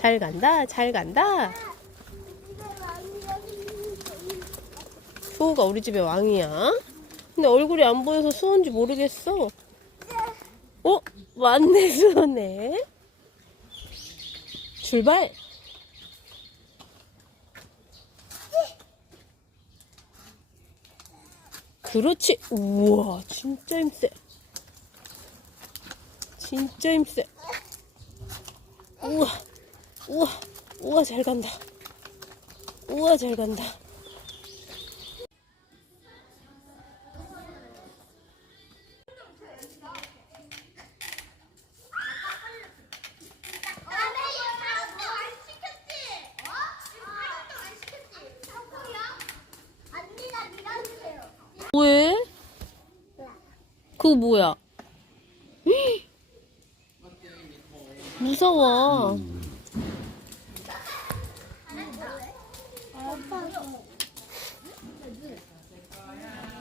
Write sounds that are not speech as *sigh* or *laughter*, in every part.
잘 간다, 잘 간다. 수호가 우리 집의 왕이야. 근데 얼굴이 안 보여서 수호인지 모르겠어. 어? 맞네, *laughs* 수호네. 출발! 그렇지. 우와, 진짜 힘세. 진짜 힘세. 우와, 우와, 우와, 잘 간다. 우와, 잘 간다. 왜? 그거 뭐야? 헉! *gasps* 무서워.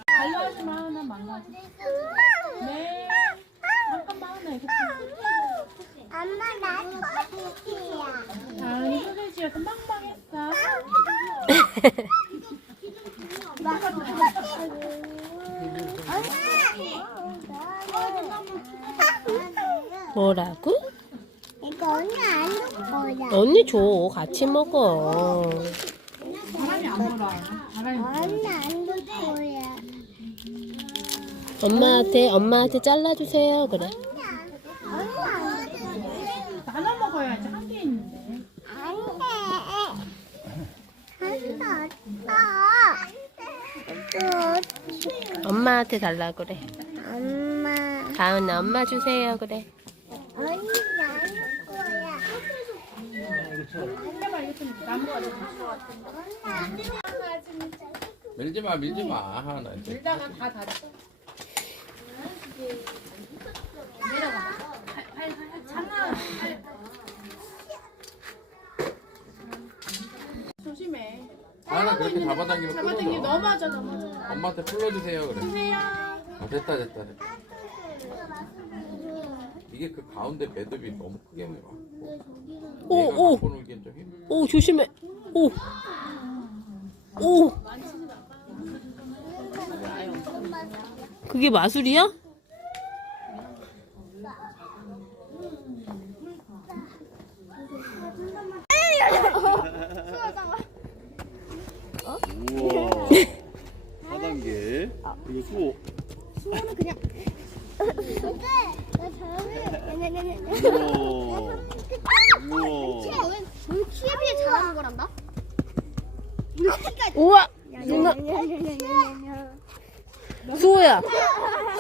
달라하지 마, 하나 망가지. 네. 잠깐만, 네. 엄마 나도 소세지야. 자, 이 소세지가 금방 망했어. 뭐라고? 이거 언니 안 먹어야. 언니 줘. 같이 먹어. 안. 엄마한테, 엄마한테 잘라주세요. 그래. 나눠 먹어야지. 한 개 있는데. 안 돼. 안 돼. 엄마한테 달라 그래. 엄마. 다은 엄마 주세요. 그래. 언니 안 먹어야. 해봐, 이거 좀 나무가 좀 밀지 마, 밀지 마. 하나 이제. 밀다가 다. 팔. 조심해. 하나 그렇게 잡아당기면 잡아당기. 넘어져, 넘어져. 엄마한테 풀러주세요 그래. 주세요. 아 됐다 됐다 됐다. 이게 그 가운데 매듭이 너무 크게 내가. 오, 오. 놀기엔 좀. 오, 조심해. 오. 오. 그게 마술이야? 우와. *laughs* 4단계. 이거 수호. 수호는 그냥. 근데 나 잘하네. 우와. 우와. 왜 키에 거란다? 우와. 누나, 수호야.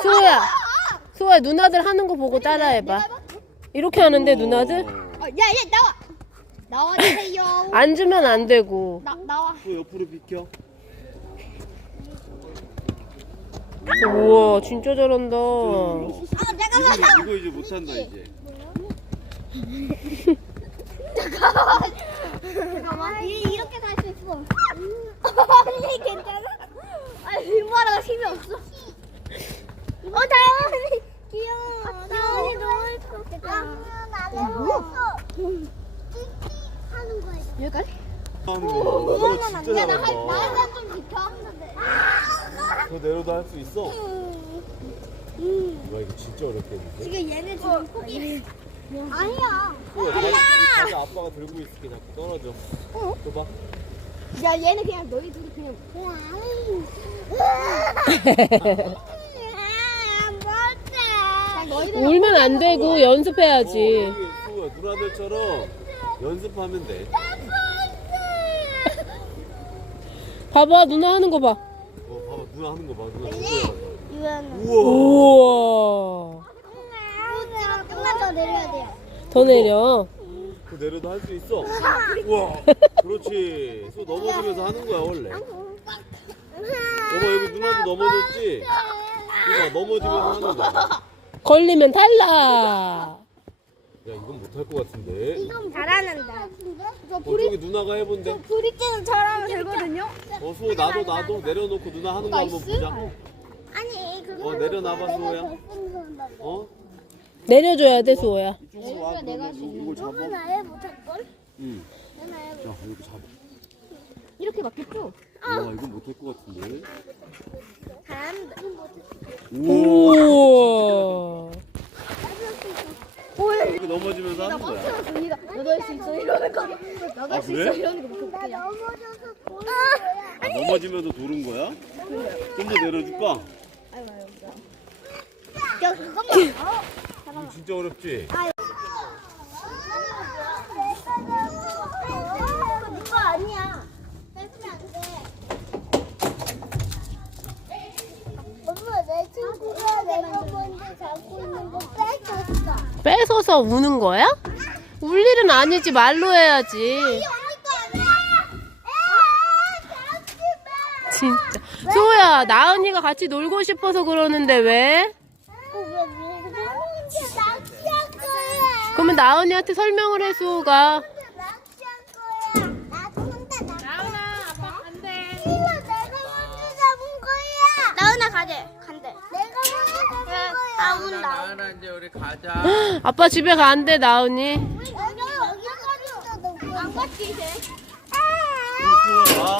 수호야. 수호야, 누나들 하는 거 보고 따라해봐. 이렇게 하는데, 누나들? 어, 야, 얘 나와. 나와주세요. 앉으면 안 되고. 나 나와. 수호 옆으로 비켜. 우와, 진짜 잘한다. 아, 내가 이거, 이거 이제 못한다 이제. *laughs* 잠깐만. 이 이렇게 살수 있어. 언니 괜찮아? 아, 이모라가 힘이 없어. 어, 다현이 귀여워. 다현이 너무 예쁘겠다. 아, 뭐야? 하는 거야. 여기까지? 너 진짜 야, 나 한, 잘한다. 나한 좀 비켜. 저 내려도 할 수 있어? 와 이거 진짜 어렵겠는데? 지금 얘네 지금 포기. 아니야. 수호 다시, 다시 아빠가 들고 있을게 자꾸 떨어져. 어? 줘봐. 야, 얘는 그냥 너희 둘이 그냥. 울면 안 되고 연습해야지. 어, 수호야 누나들처럼 연습하면 돼. 봐봐, 누나 하는 거 봐. 어 봐봐 누나 하는 거 봐. 누나 누구야? 유연은. 우와. 우와. 조금만 더 내려야 돼요. 더 내려. 그 내려도 할 수 있어. 우와. 그렇지. 수 넘어지면서 하는 거야 원래. 여봐 여기 누나도 넘어졌지. 이거 넘어지면서 하는 거야. 걸리면 탈락. 야 이건 못할 것 같은데. 잘하는데. 어, 저기 누나가 해본대. 브릿지는 잘하면 되거든요. 어 수호 나도 나도 내려놓고 누나 하는 거 한번 보자. 아니, 그거. 어 내려놔봐 수호야. 어? 내려줘야 돼, 수호야. 이쪽으로 와 그러면 이걸 잡아. 아예 못할걸? 응. 자 이렇게 잡아. 이렇게 맞겠죠? 와 이건 못할 것 같은데. 잘한다. 우와. 우와. 이렇게 넘어지면서 하는 거야. 언니가 너도 할 수 있어 이러는 거. 너도 아, 할수 그래? 있어 이러는 거. 나 넘어져서 보는 거야. 아, 넘어지면서 도는 거야? 좀 더 내려줄까? 야 그것만. 어? 이거 진짜 어렵지? 그거 아니야. 뺏으면 안 돼. 엄마 내 친구가 내가 먼저 잡고 있는 거 뺏었어. 뺏어서 우는 거야? 울 일은 아니지 말로 해야지. 아. 진짜. 수호야 나은이가 같이 놀고 싶어서 그러는데 왜? 어, 왜, 왜, 왜, 낚시할 거야. 그러면 나은이한테 설명을 해 수호가. 낚시할 거야. 나도 혼자 낚시. 나은아, 가재, 간대. 내가 먼저 잡은 거야. 아, 운다. 나은아 이제 우리 가자. *gasps* 아빠 집에 간대 나은이. 여기, 여기까지 안 갔지, 이제? 수아.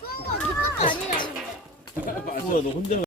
그건 거, 네 것도 아니라는데. 수아 너 혼자